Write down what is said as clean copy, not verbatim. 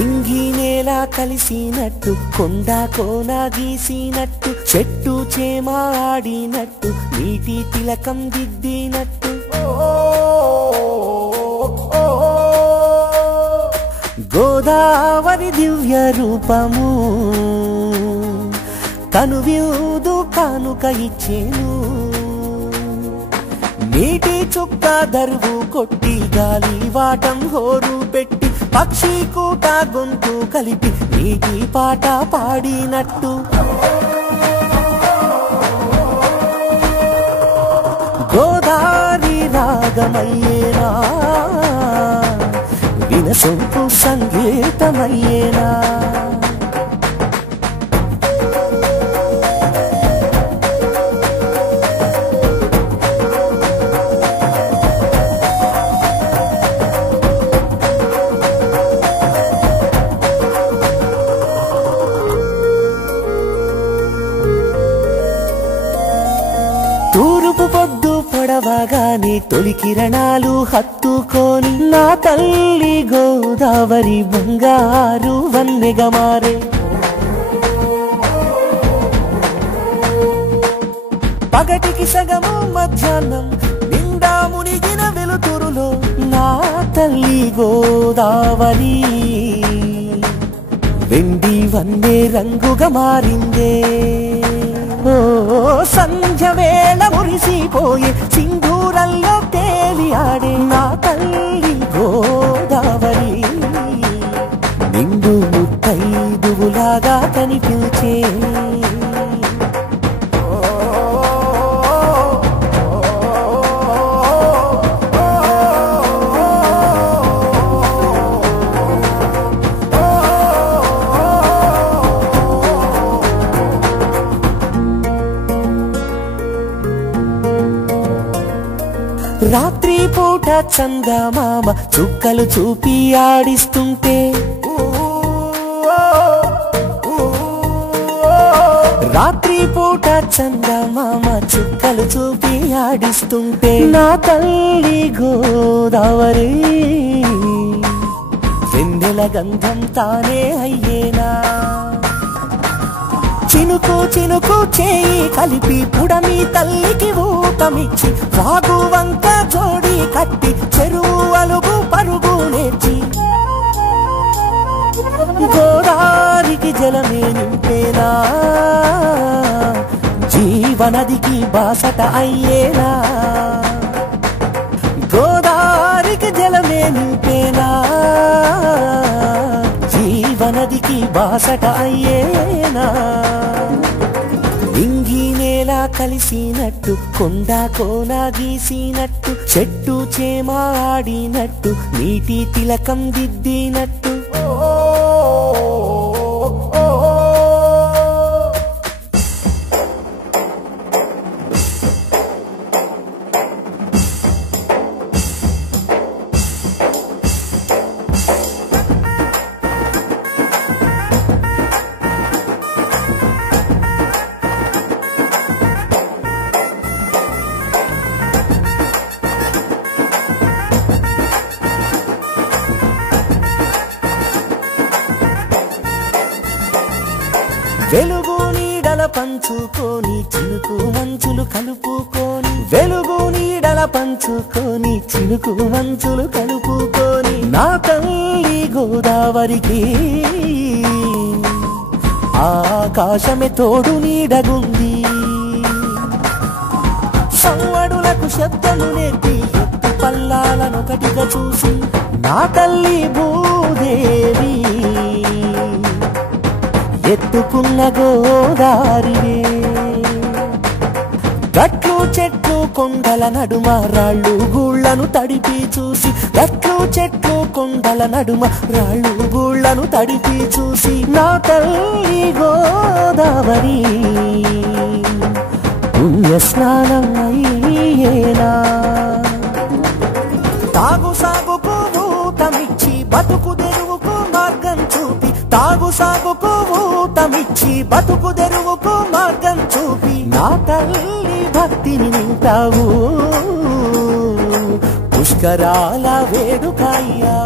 ఇంగినేలా కలిసినట్టు కొండ కోన గీసినట్టు చెట్టు చేమ ఆడినట్టు నీటి తిలకం దిద్దినట్టు గోదావరి దివ్య రూపము కనువిందు కానుక ఇచ్చేను నీటి చుక్క దరువు కొట్టి గాలి వాటం హోరు పెట్టి పక్షి కూట గొంతు కలిపి నీటి పాట పాడినట్టు గోదావరి రాగమయ్యేనా వినసొంపు సంగీతమయ్యేనా తూర్పు పొద్దు పొడవగానే తొలి కిరణాలు హత్తుకొని నా తల్లి గోదావరి బంగారు వన్నెగా మారే పగటికి సగము మధ్యాహ్నం నిండా మునిగిన వెలుతురులో నా తల్లి గోదావరి వెండి వన్నె రంగుగా మారిందే సంధ్య వేళ మురిసిపోయే సింధూరంలో తేలి ఆడే నా తల్లి గోదావరి నిండు ముత్తైదువులాగా కనిపించే రాత్రి పూట చందమామ చుక్కలు చూపి ఆడిస్తుంటే రాత్రి పూట చందమామ చుక్కలు చూపి ఆడిస్తుంటే నా తల్లి గోదావరి వెన్నెల గంధం తానే అయ్యేనా చినుకు చినుకు చేయి కలిపి పుడమి తల్లికి ఊతమిచ్చి వాగు వంక జోడి కట్టి చెరువు అలుగు పరుగు నేర్చి గోదావరికి జలమే నింపేనా జీవనదికి బాసట అయ్యేనా గోదావరికి జలమే నింపేనా జీవనదికి బాసట అయ్యేనా ఇంగినేలా కలిసినట్టు కొండ కోన గీసినట్టు చెట్టు చేమ ఆడినట్టు నీటి తిలకం దిద్దినట్టు వెలుగు నీడల పంచుకొని చినుకు మంచులు కలుపుకొని వెలుగు నీడల పంచుకొని చినుకు మంచులు కలుపుకొని నా తల్లి గోదావరికి ఆకాశమే తోడు నీడగుంది సవ్వడులకు శబ్దము నేర్పి ఎత్తు పల్లాలనొకటిగా చూసి నా తల్లి భూదేవి ఎత్తుకున్న గోదావరివే గట్లు చెట్లు కొండల నడుమ రాళ్ళు గూళ్ళను తడిపి చూసి గట్లు చెట్లు కొండల నడుమ రాళ్ళు గూళ్ళను తడిపి చూసి నా తల్లి గోదావరి పుణ్య స్నానం అయ్యేనా తాగు సాగుకు ఊతమిచ్చి బతుకు తెరువుకు మార్గం చూపి తాగు సాగుకు ఊతమిచ్చి బతుకు తెరువుకు మార్గం చూపి నా తల్లి భక్తిని నింటావు పుష్కరాల వేడుకయ్యా